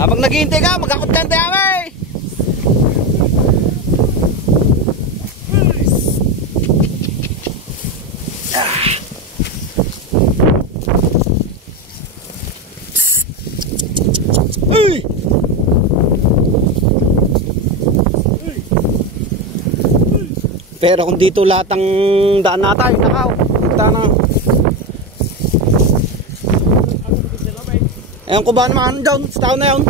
Habang naghihintay ka, magkakot ka tayo eh. Pero kung dito lahat ang daan natin, nakaw. Punta na. Ayun ko ba naman down sa tao na yun?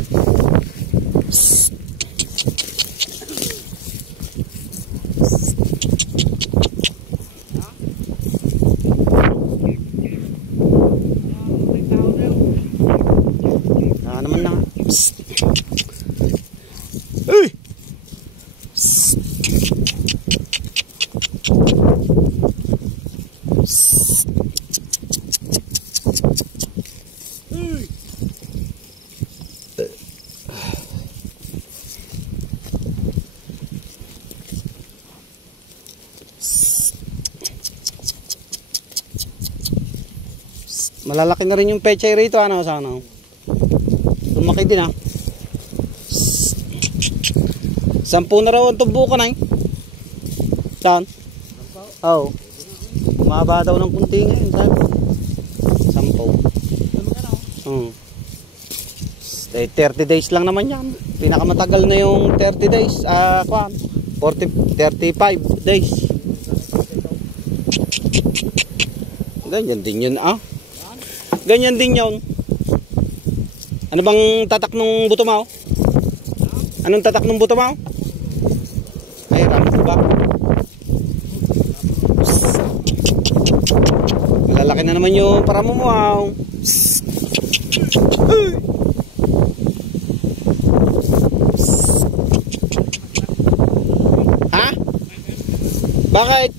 Naman na. Uy! Malalaki na rin yung pechay rito, ano, sana. Lumaki din, ah. 10 na raw ang tubo ka na, eh. Saan? Oo. Maba daw ng kunti ngayon, saan? 10. 30 days lang naman yan. Pinakamatagal na yung 30 days. 35 days. Ganyan din yun, ah. Ganyan din yun. Ano bang tatak ng buto mo? Anong tatak ng buto mo? Ay, ramo ba? Malalaki na naman yung paramo mo, ah. Ha? Bakit?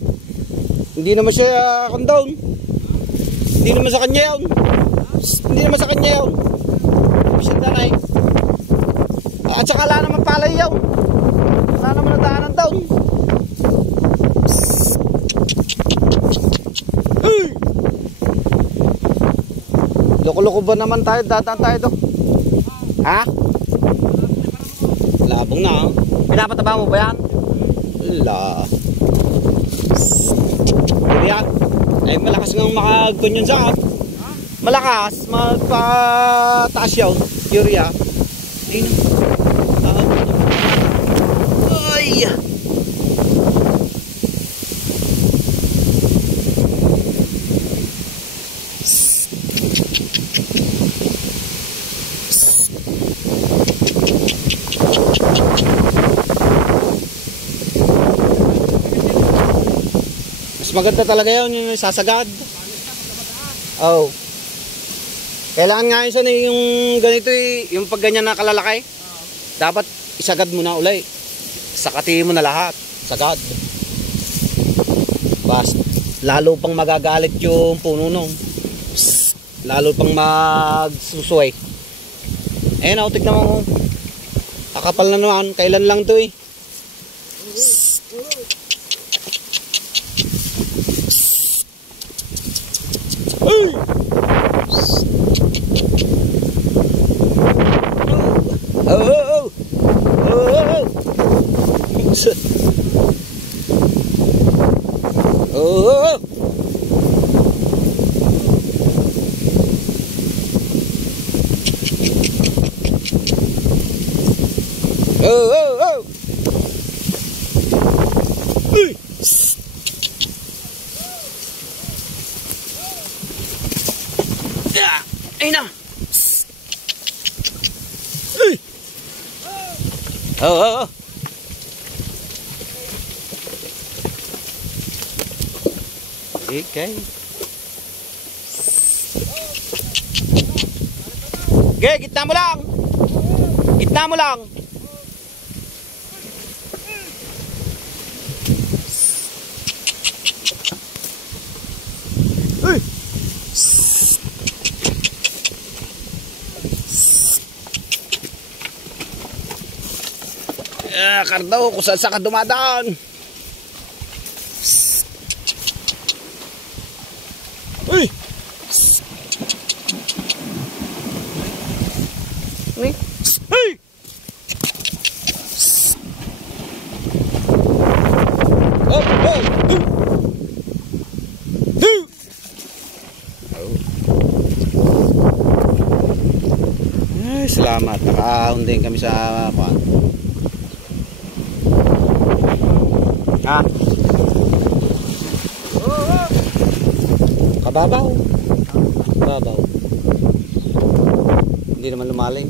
Hindi naman siya condone. Hindi naman sa kanya yun. Hindi naman sa kanya yun. Siya danay. At saka wala naman palay yun. Wala naman nadaanan daw. Loko-loko ba naman tayo? Dadaan tayo doon. Ha? Labong na, oh. Pinapataba mo ba yan? Wala. Yan. Ay malakas nga makagkunyon sa malakas magpataas yun urea. Ayun. Ay. Maganda talaga yun, yung sasagad. Oh. Kailangan nga yun sana yung ganito, yung pag ganyan na kalalaki. Dapat isagad mo na ulay. Sakati mo na lahat. Sagad. Basta lalo pang magagalit yung puno nung. Lalo pang magsusuway. Ayun, oh, tignan mo. Kakapal na naman. Kailan lang to eh. Ayun na. Oh. Okay. Okay, gitna mo lang. Gitna mo lang. Kardaw, kung saan ka dumadaan. Uy! Uy! salamat. Nakaahon din kami sa kuan. Ha? Kababaw. Kababaw. Hindi naman lumalim.